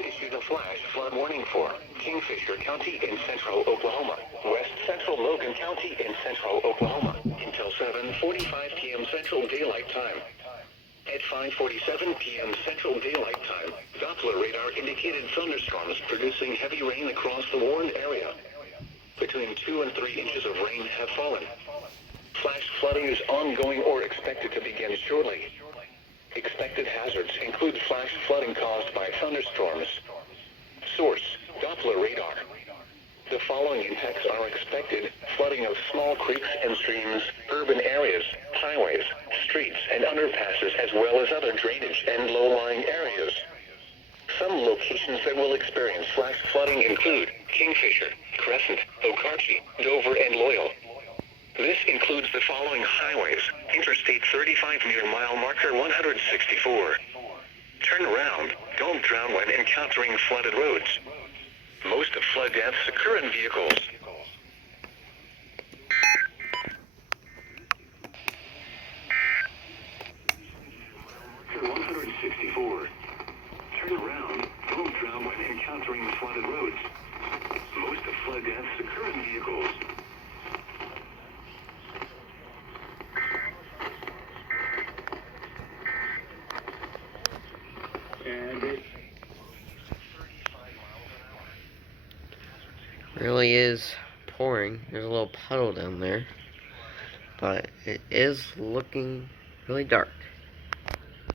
issued a flash flood warning for Kingfisher County in central Oklahoma, west central Logan County in central Oklahoma, until 7:45 p.m. Central Daylight Time. At 5:47 p.m. Central Daylight Time, Doppler radar indicated thunderstorms producing heavy rain across the warned area. Between 2 and 3 inches of rain have fallen. Flash flooding is ongoing or expected to begin shortly. Expected hazards include flash flooding caused by thunderstorms. Source: Doppler radar. The following impacts are expected: flooding of small creeks and streams, urban areas, highways, streets, and underpasses, as well as other drainage and low-lying areas. Some locations that will experience flash flooding include Kingfisher, Crescent, Okarche, Dover, and Loyal. This includes the following highways: Interstate 35 near mile marker 164. Turn around, don't drown when encountering flooded roads. Most of flood deaths occur in vehicles. Marker 164. Turn around, don't drown when encountering flooded roads. Most of flood deaths occur in vehicles. Really is pouring. There's a little puddle down there, but it is looking really dark.